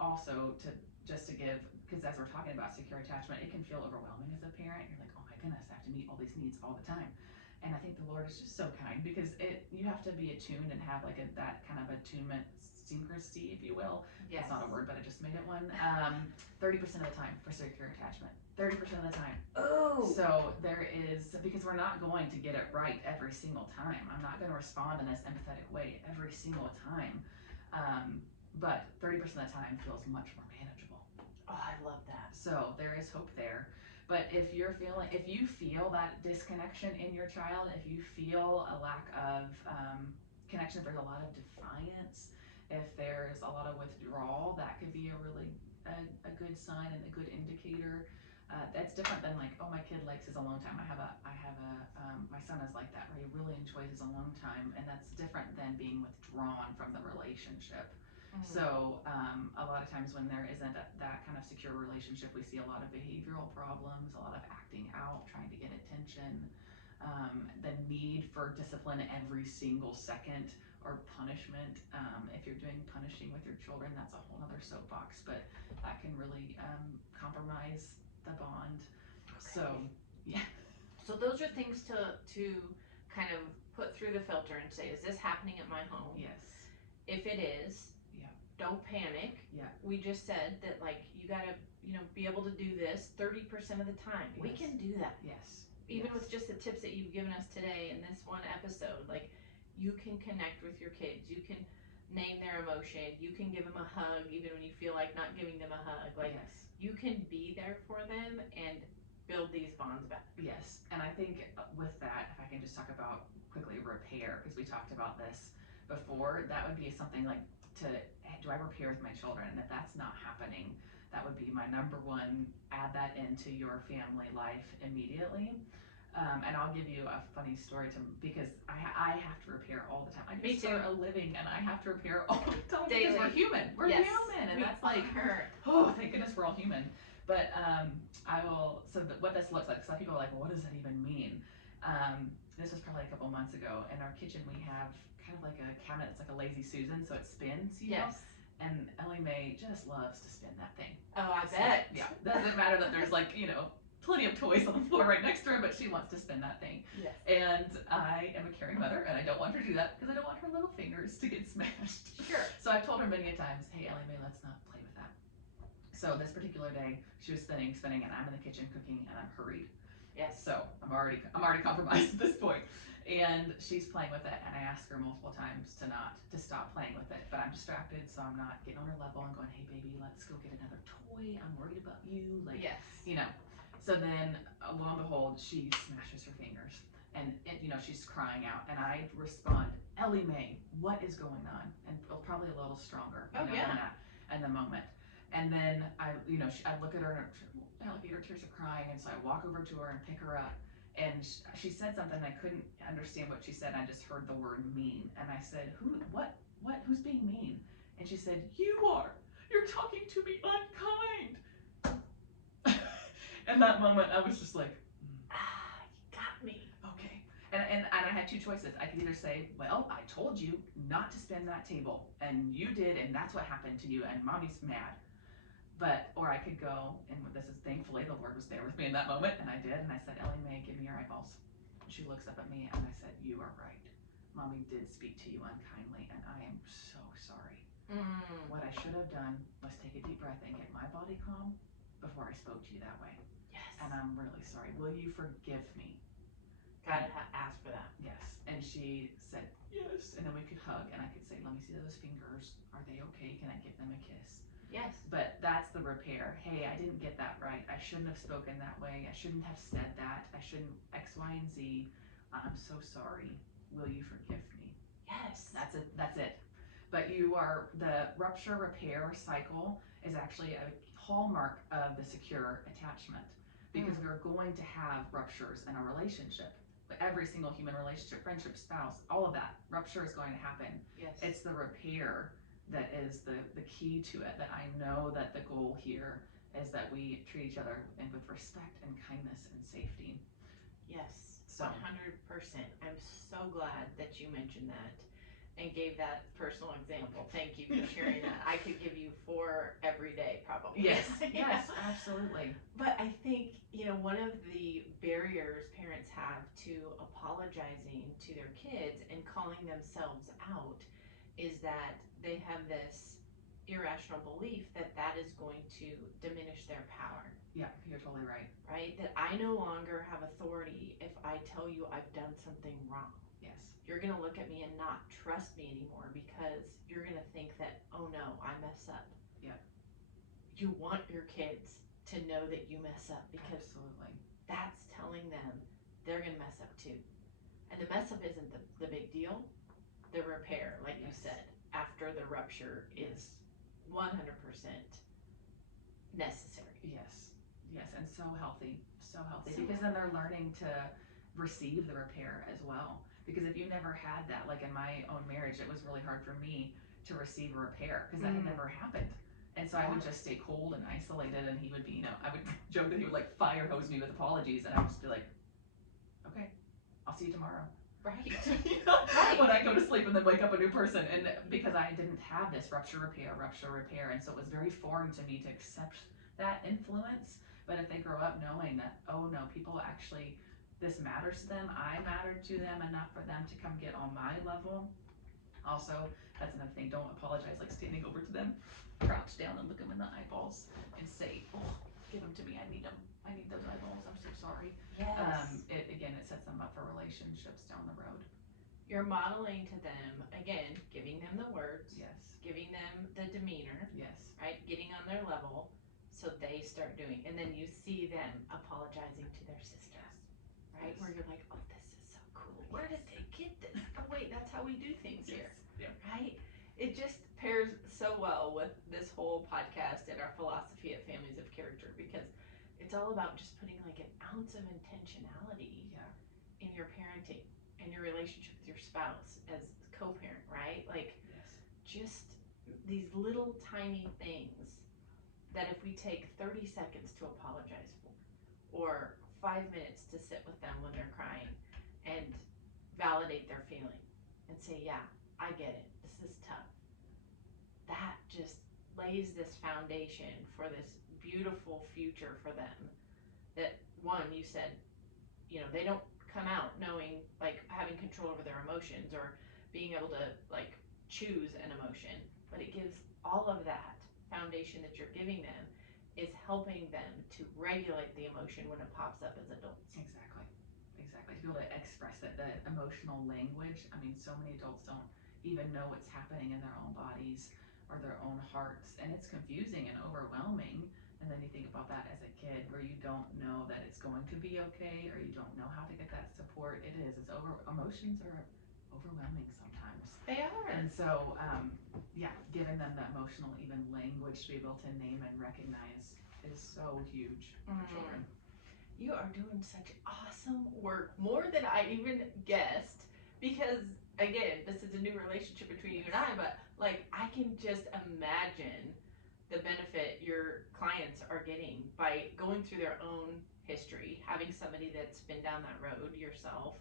also to give, because as we're talking about secure attachment, it can feel overwhelming as a parent. You're like, oh my goodness, I have to meet all these needs all the time. And I think the Lord is just so kind, because you have to be attuned and have like that kind of attunement syncrasy, if you will. Yes. That's not a word, but I just made it one. 30% of the time for secure attachment. 30% of the time. Oh. So there is, because we're not going to get it right every single time. I'm not going to respond in this empathetic way every single time. But 30% of the time feels much more manageable. Oh, I love that. So there is hope there. But if you feel that disconnection in your child, if you feel a lack of connection, if there's a lot of defiance, if there's a lot of withdrawal, that could be a good sign and a good indicator. That's different than like, oh, my kid likes his alone time. My son is like that, where he really enjoys his alone time, and that's different than being withdrawn from the relationship. So a lot of times when there isn't that kind of secure relationship, we see a lot of behavioral problems, a lot of acting out, trying to get attention, the need for discipline every single second, or punishment. If you're doing punishing with your children, that's a whole other soapbox, but that can really compromise the bond. Okay. So yeah. So those are things to kind of put through the filter and say, is this happening at my home? Yes. If it is, don't panic. Yeah. We just said that, like, you gotta, be able to do this 30% of the time. Yes. We can do that. Yes. Even with just the tips that you've given us today in this one episode, like, you can connect with your kids. You can name their emotion. You can give them a hug even when you feel like not giving them a hug. Like, yes. You can be there for them and build these bonds back. Yes. And I think with that, if I can just talk about quickly repair, because we talked about this before, that would be something like, do I repair with my children? And if that's not happening, that would be my number one. Add that into your family life immediately. And I'll give you a funny story because I have to repair all the time. I do for a living, and I have to repair all the time because we're human. We're human, and that's like, oh, thank goodness we're all human. But what this looks like, some people are like, well, what does that even mean? This was probably a couple months ago. In our kitchen, we have kind of like a cabinet. It's like a lazy Susan, so it spins. You know? And Ellie Mae just loves to spin that thing. Oh, I bet. Yeah, doesn't matter that there's like plenty of toys on the floor right next to her, but she wants to spin that thing. Yes. And I am a caring mother, and I don't want her to do that because I don't want her little fingers to get smashed. Sure. So I've told her many a times, hey, Ellie Mae, let's not play with that. So this particular day, she was spinning, and I'm in the kitchen cooking, and I'm hurried. Yes. So I'm already compromised at this point. And she's playing with it, and I ask her multiple times to stop playing with it, but I'm distracted, so I'm not getting on her level and going, hey baby, let's go get another toy, I'm worried about you, like, yes. So then, lo and behold, she smashes her fingers, and she's crying out, and I respond, Ellie Mae, what is going on? And probably a little stronger, Oh, than yeah. that in the moment. And then I look at her, and her tears are crying, and so I walk over to her and pick her up, and she said something I couldn't understand what she said. I just heard the word mean, and I said, who's being mean? And she said, you are. You're talking to me unkind. In that moment, I was just like, you got me. okay. And I had two choices. I could either say, well, I told you not to spin that table, and you did, and that's what happened to you, and mommy's mad. Or I could go, and this is thankfully the Lord was there with me in that moment, and I did, and I said, Ellie Mae, give me your eyeballs. And she looks up at me, and I said, you are right. Mommy did speak to you unkindly, and I am so sorry. What I should have done was take a deep breath and get my body calm before I spoke to you that way. Yes. And I'm really sorry. Will you forgive me? Gotta ask for that. Yes. And she said, yes. And then we could hug, and I could say, let me see those fingers. Are they okay? Can I give them a kiss? Yes. But that's the repair. Hey, I didn't get that right. I shouldn't have spoken that way. I shouldn't have said that. I shouldn't X, Y, and Z. I'm so sorry. Will you forgive me? Yes. That's it. That's it. But the rupture repair cycle is actually a hallmark of the secure attachment, because we're going to have ruptures in a relationship. Every single human relationship, friendship, spouse, all of that, rupture is going to happen. Yes. It's the repair that is the key to it, that I know that the goal here is that we treat each other with respect and kindness and safety. Yes, So 100%. I'm so glad that you mentioned that and gave that personal example. Thank you for sharing that. I could give you 4 every day, probably. Yes, yes, absolutely. But I think, one of the barriers parents have to apologizing to their kids and calling themselves out is that they have this irrational belief that that is going to diminish their power. Yeah, you're totally right. Right? That I no longer have authority if I tell you I've done something wrong. Yes. You're going to look at me and not trust me anymore because you're going to think that, oh no, I mess up. Yeah. You want your kids to know that you mess up because absolutely, that's telling them they're going to mess up too. And the mess up isn't the big deal. The repair, like you said, after the rupture is 100% necessary. Yes. Yes, and so healthy. So healthy. So because then they're learning to receive the repair as well. Because if you never had that, like in my own marriage, it was really hard for me to receive a repair because that had never happened. And so I would just stay cold and isolated, and he would be, I would joke that he would like fire hose me with apologies, and I would just be like, okay, I'll see you tomorrow. Right. Right. When I go to sleep and then wake up a new person. And because I didn't have this rupture repair. And so it was very foreign to me to accept that influence. But if they grow up knowing that, oh no, people actually, this matters to them, I mattered to them enough for them to come get on my level. Also, that's another thing, don't apologize like standing over to them, crouch down and look them in the eyeballs and say, oh, give them to me, I need them. I need those eyeballs, I'm so sorry. Yes. It sets them up for relationships down the road. You're modeling to them, again, giving them the words. Yes. Giving them the demeanor. Yes. Right? Getting on their level so they start doing. And then you see them apologizing to their sister. Right? Yes. Where you're like, oh, this is so cool. Where did they get this? Oh, wait, that's how we do things here. Yeah. Right? It just pairs so well with this whole podcast and our philosophy at Families of Character, because it's all about just putting like an ounce of intentionality in your parenting and your relationship with your spouse as co-parent, right? Like just these little tiny things that if we take 30 seconds to apologize for, or 5 minutes to sit with them when they're crying and validate their feeling and say, yeah, I get it, this is tough. That just lays this foundation for this beautiful future for them. That one, you said, they don't come out knowing, like, having control over their emotions or being able to like choose an emotion, but it gives all of that foundation that you're giving them is helping them to regulate the emotion when it pops up as adults. Exactly. To be able to express it, the emotional language. I mean, so many adults don't even know what's happening in their own bodies or their own hearts, and it's confusing and overwhelming And then you think about that as a kid where you don't know that it's going to be okay, or you don't know how to get that support. Emotions are overwhelming sometimes. They are. And so, yeah, giving them that emotional even language to be able to name and recognize is so huge for children. You are doing such awesome work, more than I even guessed, because again, this is a new relationship between you and I, but like I can just imagine the benefit your clients are getting by going through their own history, having somebody that's been down that road yourself,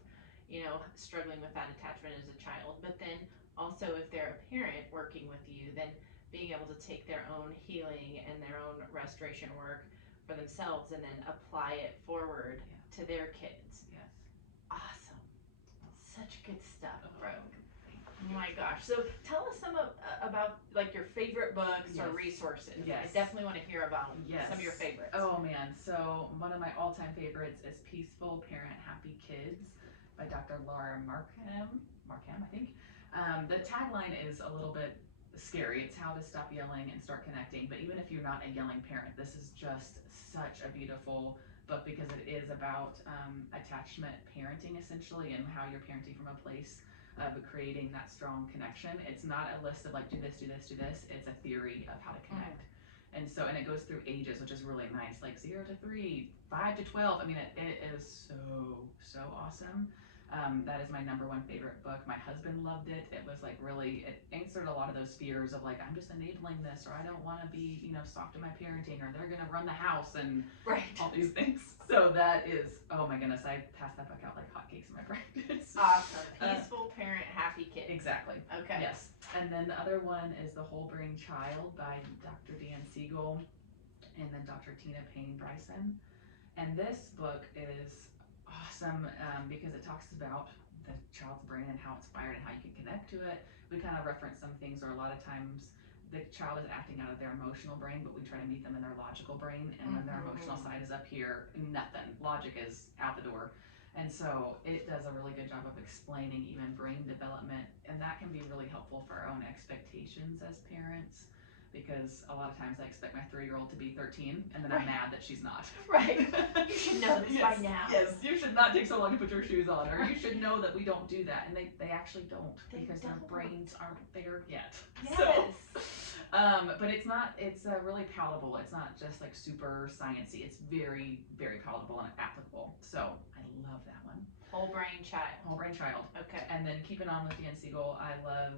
you know, struggling with that attachment as a child, but then also if they're a parent working with you, then being able to take their own healing and their own restoration work for themselves and then apply it forward to their kids. Yes. Awesome. Such good stuff, Brooke. Oh my gosh. So tell us some about like your favorite books or resources. Yes. I definitely want to hear about some of your favorites. Oh man. So one of my all-time favorites is Peaceful Parent Happy Kids by Dr. Laura Markham, I think. The tagline is a little bit scary. It's how to stop yelling and start connecting. But even if you're not a yelling parent, this is just such a beautiful book because it is about attachment parenting essentially, and how you're parenting from a place of creating that strong connection. It's not a list of like do this, do this, do this. It's a theory of how to connect. And so, and it goes through ages, which is really nice, like 0 to 3, 5 to 12. I mean, it is so awesome. That is my #1 favorite book. My husband loved it. It was like really, it answered a lot of those fears of like, I'm just enabling this, or I don't want to be, you know, soft in my parenting, or they're going to run the house and all these things. So that is, oh my goodness, I passed that book out like hotcakes in my practice. Awesome. Peaceful Parent Happy Kid. Exactly. Okay. Yes. And then the other one is The Whole Brain Child by Dr. Dan Siegel and then Dr. Tina Payne Bryson. And this book is awesome because it talks about the child's brain and how it's wired and how you can connect to it. We kind of reference some things, or a lot of times the child is acting out of their emotional brain, but we try to meet them in their logical brain, and when their emotional side is up here, nothing. Logic is out the door. And so it does a really good job of explaining even brain development, and that can be really helpful for our own expectations as parents. Because a lot of times I expect my 3-year-old to be 13, and then I'm mad that she's not. Right. You should know this by now. Yes, you should not take so long to put your shoes on, or you should know that we don't do that. And they actually don't, because their brains aren't there yet. Yes. So, but it's not, it's really palatable. It's not just like super sciencey. It's very, very palatable and applicable. So I love that one. Whole Brain Child. Whole Brain Child. Okay. And then keeping on with Dan Siegel, I love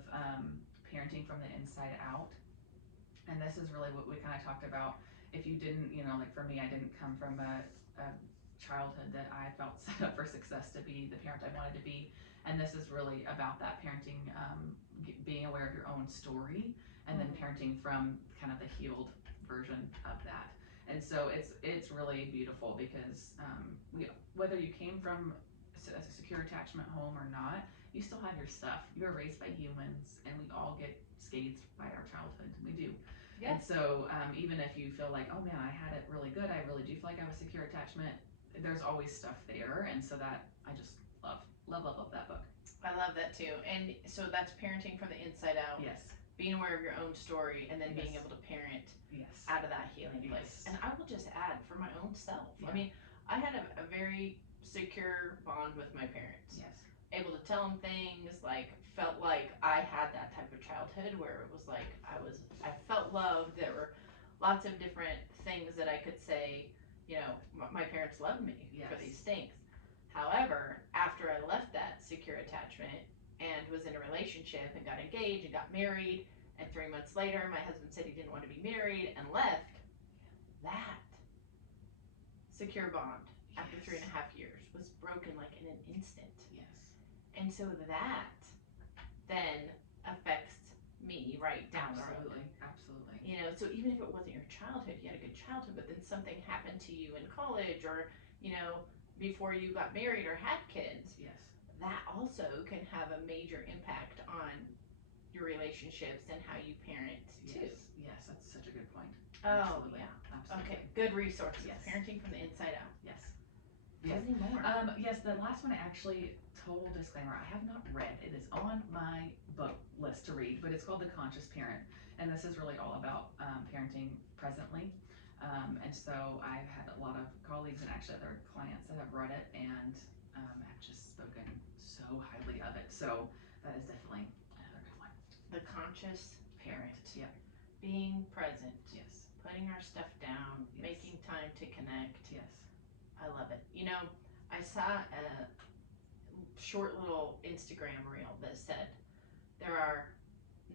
Parenting from the Inside Out. And this is really what we kind of talked about. If you didn't, you know, like for me, I didn't come from a childhood that I felt set up for success to be the parent I wanted to be. And this is really about that parenting, being aware of your own story, and then parenting from kind of the healed version of that. And so it's really beautiful because whether you came from a secure attachment home or not, you still have your stuff. You were raised by humans, and we all get scathed by our childhood. We do. Yeah. And so even if you feel like, oh man, I had it really good, I really do feel like I have a secure attachment, there's always stuff there. And so that I just love that book. I love that too. And so that's parenting from the inside out. Yes. Being aware of your own story, and then being able to parent out of that healing place. And I will just add for my own self. I mean, I had a very secure bond with my parents. Yes. Able to tell them things, like felt like I had that type of childhood where it was like I felt loved. There were lots of different things that I could say, you know, my parents loved me for these things. However, after I left that secure attachment and was in a relationship and got engaged and got married, and 3 months later my husband said he didn't want to be married and left, that secure bond after 3.5 years was broken like in an instant. Yes. And so that then affects me right down the road. Absolutely. You know, so even if it wasn't your childhood, you had a good childhood, but then something happened to you in college, or, you know, before you got married or had kids. Yes. That also can have a major impact on your relationships and how you parent too. Yes, that's such a good point. Oh, Absolutely. yeah. Absolutely. Okay, good resources. Yes. Parenting from the inside out. Yes. Tell me more. Yes, the last one, actually, total disclaimer, I have not read. It is on my book list to read, but it's called The Conscious Parent. And this is really all about parenting presently. And so I've had a lot of colleagues and actually other clients that have read it and have just spoken so highly of it. So that is definitely another good one. The conscious parent. Yep. Being present. Yes. Putting our stuff down. Yes. Making time to connect. Yes. I love it. You know, I saw a short little Instagram reel that said there are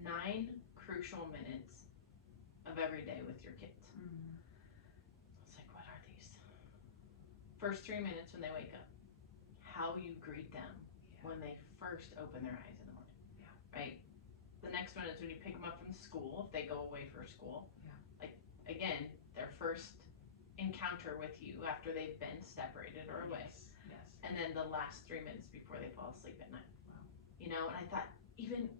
9 crucial minutes of every day with your kids. Mm-hmm. I was like, what are these? First 3 minutes when they wake up. How you greet them when they first open their eyes in the morning. Yeah. Right? The next one is when you pick them up from school, if they go away for school. Yeah. Like, again, their first encounter with you after they've been separated or away. Yes. Yes. And then the last 3 minutes before they fall asleep at night. Wow. You know, and I thought, even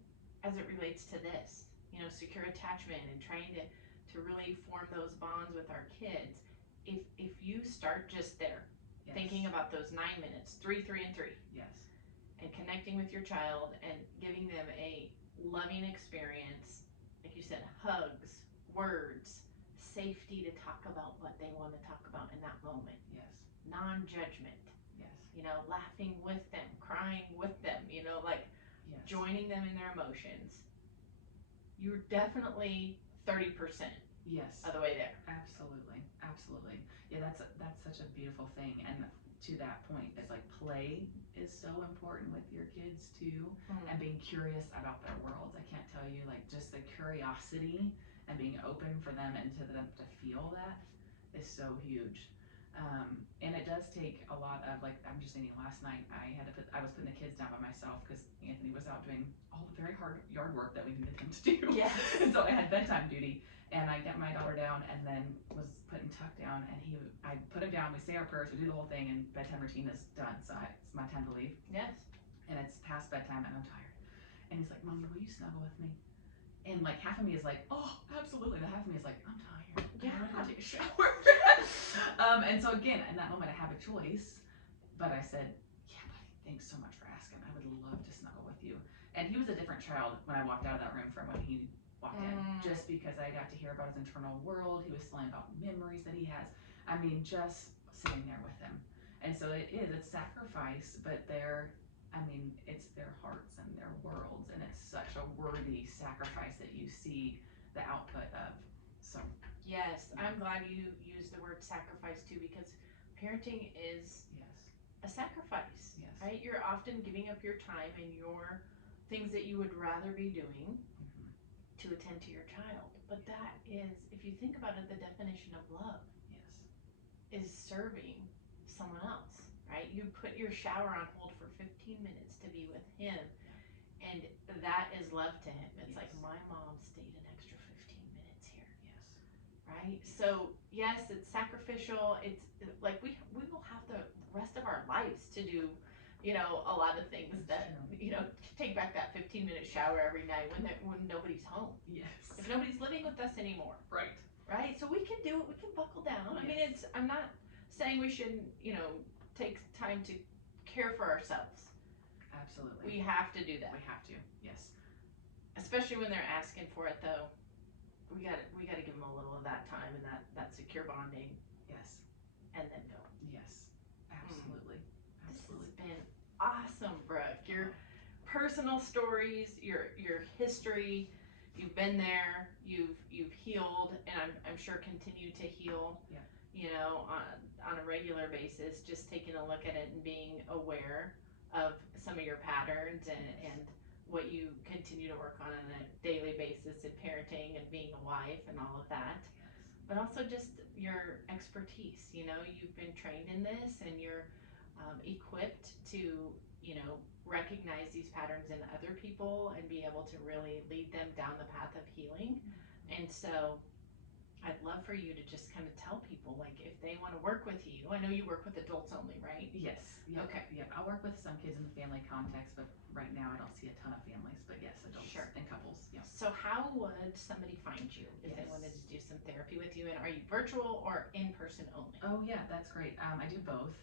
as it relates to this, you know, secure attachment and trying to really form those bonds with our kids, if you start just there, Yes. thinking about those 9 minutes, 3, 3, and 3. Yes. And connecting with your child and giving them a loving experience, like you said, hugs, words, safety to talk about what they want to talk about in that moment. Yes. Non-judgment. Yes. You know, laughing with them, crying with them, you know, like yes. joining them in their emotions. You're definitely 30% yes. of the way there. Absolutely. Absolutely. Yeah, that's such a beautiful thing. And to that point, it's like play is so important with your kids too, and being curious about their worlds. I can't tell you, like, just the curiosity and being open for them and to them to feel that is so huge. And it does take a lot of, like, I'm just thinking last night I was putting the kids down by myself because Anthony was out doing all the very hard yard work that we needed him to do. Yes. And so I had bedtime duty. And I get my daughter down and then was putting Tuck down, and I put him down, we say our prayers, we do the whole thing, and bedtime routine is done, so it's my time to leave. Yes. And it's past bedtime and I'm tired. And he's like, Mommy, will you snuggle with me? And like half of me is like, oh, absolutely. The half of me is like, I'm tired. Yeah. I want to take a shower. And so again, in that moment I have a choice, but I said, yeah, buddy, thanks so much for asking. I would love to snuggle with you. And he was a different child when I walked out of that room from when he walked in, just because I got to hear about his internal world. He was telling about memories that he has. I mean, just sitting there with him. And so it's sacrifice, but it's their hearts and their worlds, and it's such a worthy sacrifice that you see the output of. So yes, I'm glad you used the word sacrifice too, because parenting is a sacrifice. Yes. Right? You're often giving up your time and your things that you would rather be doing to attend to your child. But that is, if you think about it, the definition of love is serving someone else, right? You put your shower on hold for 15 minutes to be with him, and that is love to him. It's like, my mom stayed an extra 15 minutes here. Yes. Right? So yes, it's sacrificial. It's like we will have the rest of our lives to do, you know, a lot of things that, you know, take back that 15-minute shower every night when nobody's home. Yes. If nobody's living with us anymore. Right. Right? So we can do it. We can buckle down. Yes. I mean, I'm not saying we shouldn't, you know, take time to care for ourselves. Absolutely. We have to do that. We have to. Yes. Especially when they're asking for it, though. We got to give them a little of that time and that secure bonding. Yes. And then go. Yes. Absolutely. Absolutely. This has been awesome, Brooke. Your personal stories, your history, you've been there, you've healed, and I'm sure continue to heal. Yeah. You know, on a regular basis, just taking a look at it and being aware of some of your patterns and what you continue to work on a daily basis in parenting and being a wife and all of that. Yes. But also just your expertise. You know, you've been trained in this and you're equipped to, you know, recognize these patterns in other people and be able to really lead them down the path of healing. And so I'd love for you to just kind of tell people, like, if they want to work with you. I know you work with adults only, right? Yes. Yep. Okay. Yep. I work with some kids in the family context, but right now I don't see a ton of families. But yes, adults and couples. Yeah. So how would somebody find you if they wanted to do some therapy with you? And are you virtual or in person only? Oh yeah, that's great. I do both.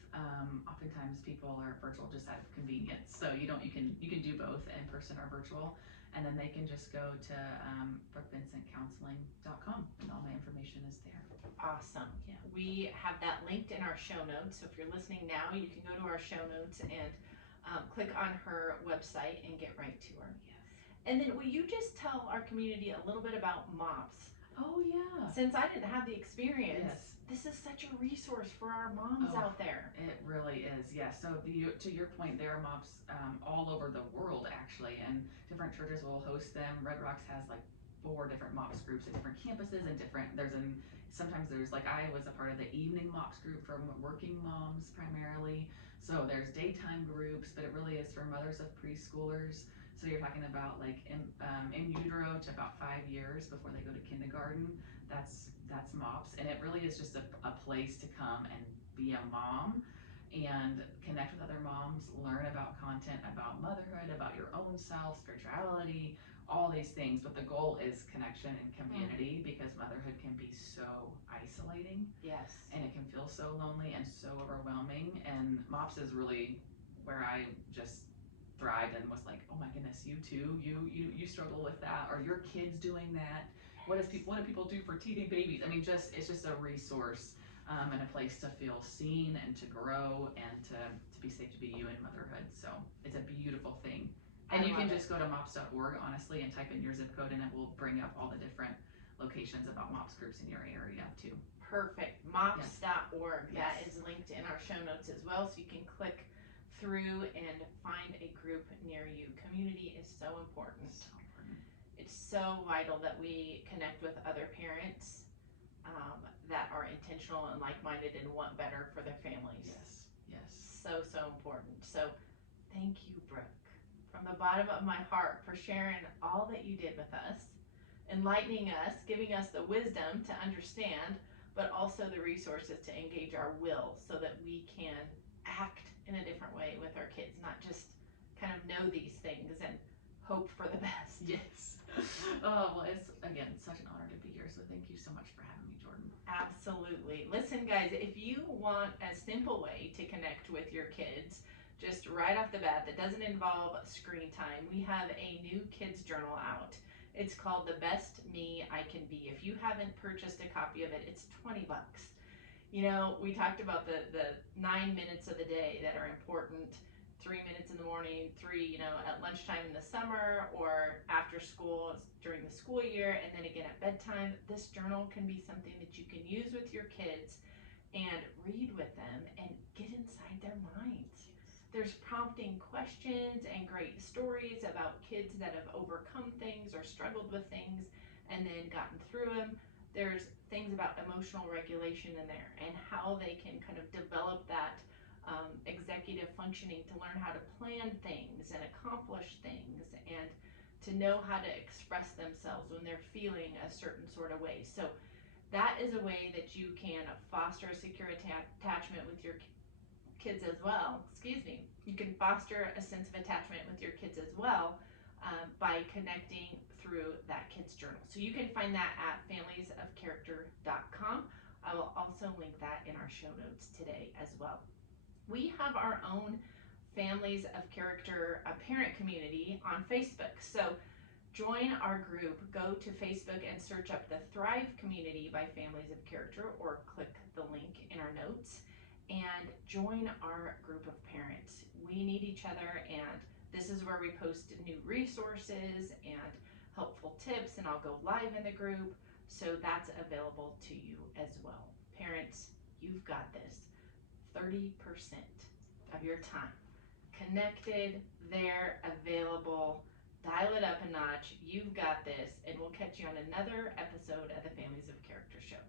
Oftentimes people are virtual just out of convenience, so you can do both in person or virtual. And then they can just go to brookvincentcounseling.com, and all my information is there. Awesome. Yeah. We have that linked in our show notes. So if you're listening now, you can go to our show notes and click on her website and get right to her. Yes. And then will you just tell our community a little bit about MOPS? Oh yeah. Since I didn't have the experience, Yes. this is such a resource for our moms out there. It really is, yes. So to your point, there are MOPS all over the world actually, and different churches will host them. Red Rocks has like 4 different MOPS groups at different campuses and sometimes there's like I was a part of the evening MOPS group for working moms primarily. So there's daytime groups, but it really is for mothers of preschoolers. So you're talking about like in utero to about 5 years before they go to kindergarten. That's MOPS, and it really is just a place to come and be a mom and connect with other moms, learn about content about motherhood, about your own self, spirituality, all these things. But the goal is connection and community, because motherhood can be so isolating. Yes. And it can feel so lonely and so overwhelming. And MOPS is really where I just thrived and was like, oh my goodness, you too, you struggle with that, or your kid's doing that. What do people do for teething babies? I mean, it's just a resource and a place to feel seen and to grow and to be safe, to be you in motherhood. So it's a beautiful thing. And you can just go to mops.org, honestly, and type in your zip code, and it will bring up all the different locations about MOPS groups in your area too. Perfect. Mops.org. Yes. That is linked in our show notes as well, so you can click through and find a group near you. Community is so important. So important. It's so vital that we connect with other parents that are intentional and like-minded and want better for their families. Yes, yes. So important. So thank you, Brooke, from the bottom of my heart, for sharing all that you did with us, enlightening us, giving us the wisdom to understand, but also the resources to engage our will so that we can act in a different way with our kids, not just kind of know these things and hope for the best. Yes. Oh, well, it's, again, such an honor to be here. So thank you so much for having me, Jordan. Absolutely. Listen, guys, if you want a simple way to connect with your kids, just right off the bat, that doesn't involve screen time, we have a new kids journal out. It's called The Best Me I Can Be. If you haven't purchased a copy of it, it's $20. You know, we talked about the 9 minutes of the day that are important. 3 minutes in the morning, 3, at lunchtime in the summer, or after school during the school year, and then again at bedtime. This journal can be something that you can use with your kids and read with them and get inside their minds. There's prompting questions and great stories about kids that have overcome things or struggled with things and then gotten through them. There's things about emotional regulation in there and how they can kind of develop that executive functioning to learn how to plan things and accomplish things and to know how to express themselves when they're feeling a certain sort of way. So that is a way that you can foster a secure attachment with your kids as well. You can foster a sense of attachment with your kids as well by connecting through that kids journal. So you can find that at familiesofcharacter.com. I will also link that in our show notes today as well. We have our own Families of Character parent community on Facebook. So join our group. Go to Facebook and search up the Thrive community by Families of Character, or click the link in our notes and join our group of parents. We need each other, and this is where we post new resources and helpful tips, and I'll go live in the group. So that's available to you as well. Parents, you've got this. 30% of your time connected, there, available. Dial it up a notch. You've got this, and we'll catch you on another episode of the Families of Character show.